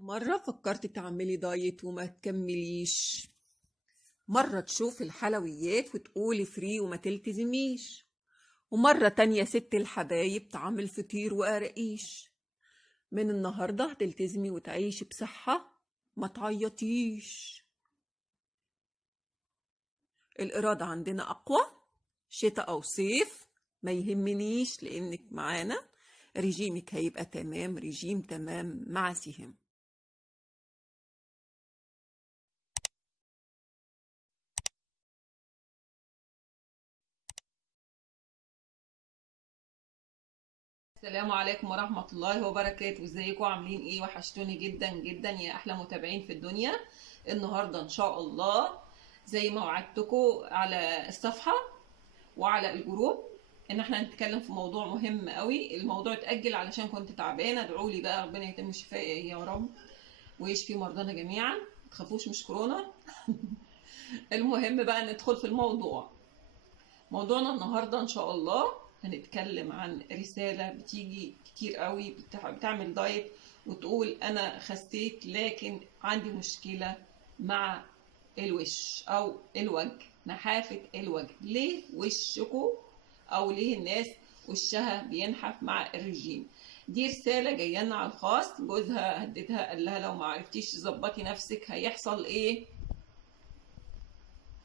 مرة فكرت تعملي دايت وما تكمليش، مرة تشوفي الحلويات وتقولي فري وما تلتزميش، ومرة تانية ست الحبايب تعمل فطير وقرقيش. من النهاردة هتلتزمي وتعيشي بصحة، ما تعيطيش. الإرادة عندنا أقوى، شتاء أو صيف ما يهمنيش، لأنك معانا رجيمك هيبقى تمام، رجيم تمام مع سهم. السلام عليكم ورحمة الله وبركاته. ازيكم عاملين ايه؟ وحشتوني جدا جدا يا احلى متابعين في الدنيا. النهاردة ان شاء الله زي ما وعدتكم على الصفحة وعلى الجروب ان احنا هنتكلم في موضوع مهم قوي. الموضوع اتأجل علشان كنت تعبانة، ادعوا لي بقى ربنا يتم شفائي يا رب ويشفي مرضانا جميعا، متخافوش مش كورونا. المهم بقى ندخل في الموضوع. موضوعنا النهاردة ان شاء الله هنتكلم عن رسالة بتيجي كتير قوي، بتعمل دايت وتقول انا خسيت لكن عندي مشكلة مع الوش او الوجه، نحافة الوجه. ليه وشكو او ليه الناس وشها بينحف مع الرجيم؟ دي رسالة جاية لنا على الخاص. جوزها هددها قال لها لو ما عرفتيش تظبطي نفسك هيحصل ايه،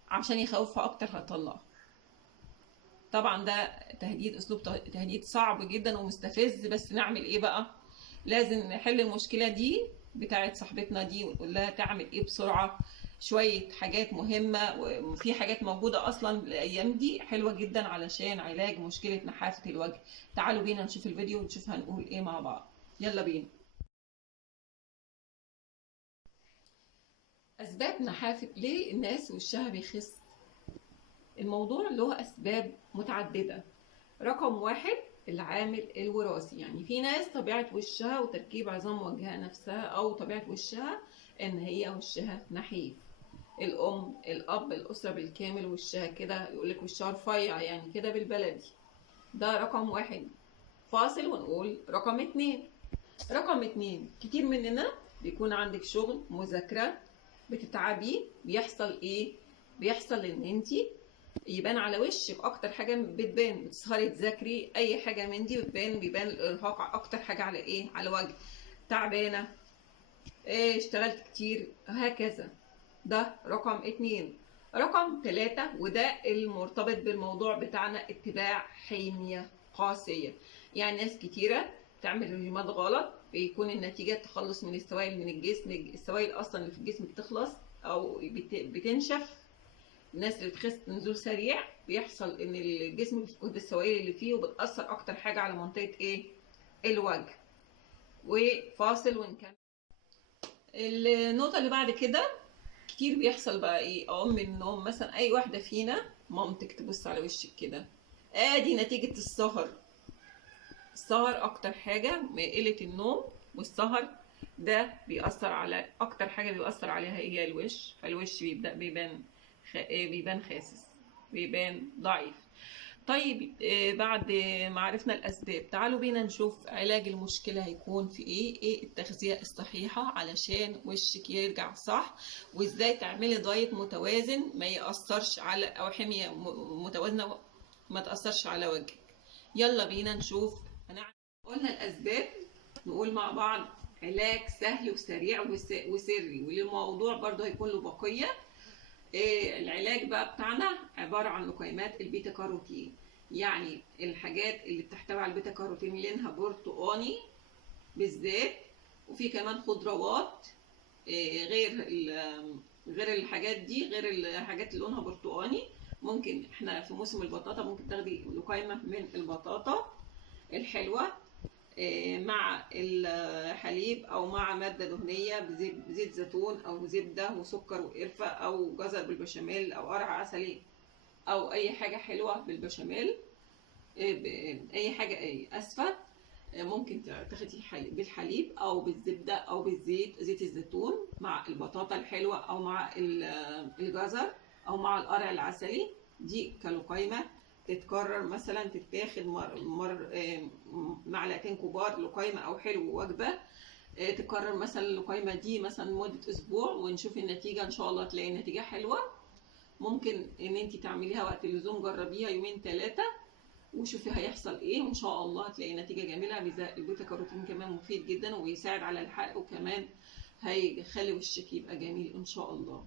عشان يخوفها اكتر هطلقها. طبعا ده تهديد، اسلوب تهديد صعب جدا ومستفز، بس نعمل ايه بقى؟ لازم نحل المشكله دي بتاعت صاحبتنا دي ونقول لها تعمل ايه بسرعه. شويه حاجات مهمه، وفي حاجات موجوده اصلا الايام دي حلوه جدا علشان علاج مشكله نحافه الوجه. تعالوا بينا نشوف الفيديو ونشوف هنقول ايه مع بعض. يلا بينا. اسباب نحافه، ليه الناس وشها بيخس؟ الموضوع له اسباب متعدده. رقم واحد العامل الوراثي، يعني في ناس طبيعة وشها وتركيب عظام وجهها نفسها أو طبيعة وشها إن هي وشها نحيف. الأم، الأب، الأسرة بالكامل وشها كده، يقولك وشها رفيع يعني كده بالبلدي. ده رقم واحد. فاصل ونقول رقم اتنين. رقم اتنين، كتير مننا بيكون عندك شغل، مذاكرة، بتتعبي، بيحصل ايه؟ بيحصل ان انتي يبان على وشك اكتر حاجه بتبان، بتسهري تذاكري اي حاجه من دي بتبان، بيبان الارهاق اكتر حاجه على ايه؟ على وجه. تعبانه، إيه، اشتغلت كتير، هكذا. ده رقم اتنين. رقم تلاتة وده المرتبط بالموضوع بتاعنا، اتباع حمية قاسية. يعني ناس كتيرة تعمل رجيمات غلط، بيكون النتيجة تخلص من السوائل من الجسم. السوائل اصلا اللي في الجسم بتخلص او بتنشف. الناس اللي بتخس نزول سريع بيحصل ان الجسم بيفقد السوائل اللي فيه، وبتأثر اكتر حاجة على منطقة ايه؟ الوجه. وفاصل ونكمل. النقطة اللي بعد كده، كتير بيحصل بقى ايه؟ اقوم من النوم مثلا، اي واحدة فينا مامتك تبص على وشك كده، ادي نتيجة السهر. السهر اكتر حاجة، قلة النوم والسهر ده بيأثر على اكتر حاجة بيأثر عليها هي الوش. فالوش بيبدأ بيبان خاسس، بيبان ضعيف. طيب بعد ما عرفنا الأسباب، تعالوا بينا نشوف علاج المشكلة هيكون في ايه التغذية الصحيحة علشان وشك يرجع صح، وازاي تعملي دايت متوازن ما يأثرش على، او حمية متوازنة ما تأثرش على وجهك. يلا بينا نشوف. قلنا الأسباب، نقول مع بعض علاج سهل وسريع وسري، والموضوع برضه هيكون له بقية. العلاج بقى بتاعنا عبارة عن لقيمات البيتا كاروتين، يعني الحاجات اللي بتحتوي على البيتا كاروتين لونها برتقاني بالذات. وفي كمان خضروات غير الحاجات دي، غير الحاجات اللي لونها برتقاني. ممكن احنا في موسم البطاطا ممكن تاخدي لقيمة من البطاطا الحلوة مع الحليب، او مع ماده دهنيه بزيت زيتون او زبده وسكر وقرفه او جزر بالبشاميل او قرع عسلي او اي حاجه حلوه بالبشاميل. اي حاجه اسفه. ممكن تاخدي بالحليب او بالزبده او زيت الزيتون مع البطاطا الحلوه او مع الجزر او مع القرع العسلي. دي كلقيمه تتكرر، مثلا تتاخد معلقتين كبار لقيمه او حلو وجبه. تكرر مثلا القائمة دي مثلا مدة اسبوع ونشوف النتيجة، ان شاء الله تلاقي النتيجة حلوة. ممكن ان انت تعمليها وقت اللزوم، جربيها يومين 3 وشوفي هيحصل ايه، وان شاء الله هتلاقي نتيجة جميلة. البيتا كاروتين كمان مفيد جدا وبيساعد على الحرق، وكمان هيخلي وشك يبقى جميل ان شاء الله.